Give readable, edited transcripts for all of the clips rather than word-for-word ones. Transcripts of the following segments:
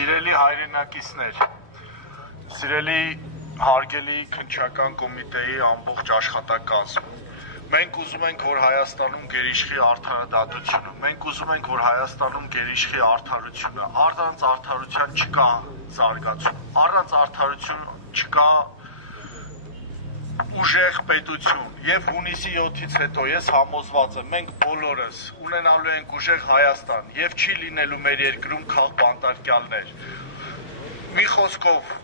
Սիրելի հայրենակիցներ, սիրելի հարգելի քննչական կոմիտեի ամբողջ աշխատակազմ, մենք ուզում ենք, որ Հայաստանում գերիշխի արդարադատությունը, մենք ուզում ենք, որ Հայաստանում գերիշխի արդարությունը, առանց արդարության չկա զարգացում, առանց արդարություն չկա ուժեղ պետություն եւ հունիսի 7-ից հետո ես համոզված եմ մենք բոլորս ունենալու ենք ուժեղ Հայաստան եւ չի լինելու մեր երկրում քաղբանտարկյալներ։ Մի խոսքով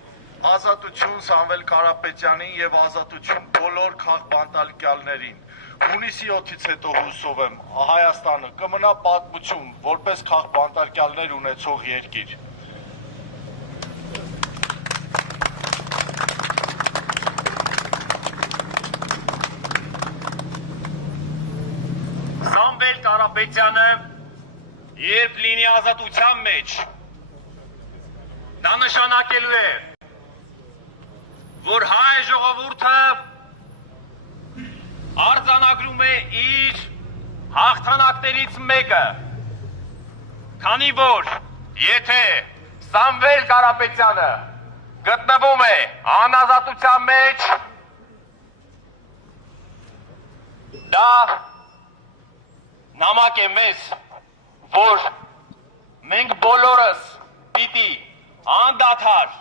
ազատություն Սամվել Կարապետյանին եւ ազատություն բոլոր քաղբանտարկյալներին։ Հունիսի 7-ից հետո հուսով եմ Հայաստանը կմնա պատմություն որպես քաղբանտարկյալներ ունեցող երկիր։ Սամվել Կարապետյանը երբ լինի ազատության մեջ, դա նշանակելու է, որ հայ ժողովուրդը արձանագրում է իր հաղթանակներից մեկը, քանի որ եթե Սամվել Կարապետյանը գտնվում է անազատության մեջ, դա նամակ է մեզ, որ մենք բոլորս պիտի անդադար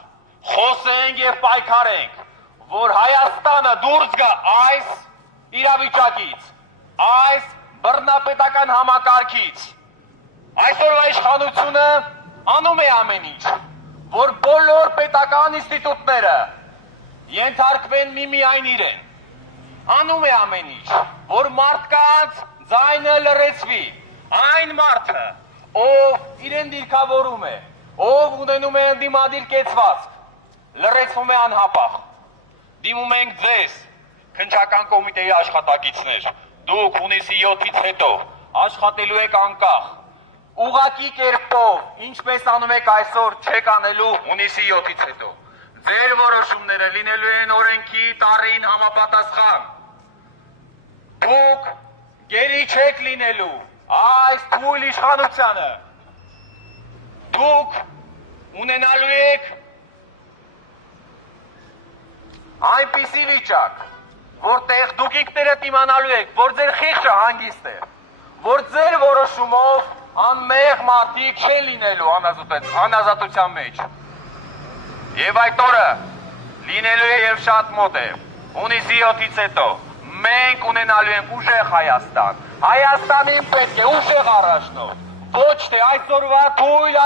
խոսենք եւ պայքարենք, որ Հայաստանը դուրս գա այս իրավիճակից, այս բռնապետական համակարգից։ Այսօրվա իշխանությունը անում է ամեն ինչ, որ բոլոր պետական ինստիտուտները ենթարկվեն միմիայն իրեն։ Անում է ամեն ինչ, որ մարդկանց ձայնը լռեցվի, այն մարդը, ով իրեն դիրքավորում է, ով ունենում է ընդդիմադիր կեցվածք, լռեցվում է անհապաղ։ Դիմում ենք ձեզ, քննչական կոմիտեի աշխատակիցներ, դուք հունիսի 7-ից հետո աշխատելու եք անկախ, ուղղակի կերպով, ինչպես անում եք այսօր, չեք անելու հունիսի 7-ից հետո։ Ձեր որոշումները լինելու են օրենքի տառին համապատասխան։ Դուք գերի չեք լինելու այս թույլ իշխանությանը։ Դուք ունենալու եք այնպիսի վիճակ, որտեղ դուք ինքներդ իմանալու եք, որ ձեր խիղճը հանգիստ է, որ ձեր որոշումով անմեղ մարդիկ չեն լինելու անազատության մեջ։ Եվ այդ օրը լինելու է եւ շատ մոտ է, հունիսի 7-ից հետո մենք ունենալու ենք ուժեղ Հայաստան։ Հայաստանին պետք է ուժեղ առաջնորդ, ոչ թե այսօրվա թույլ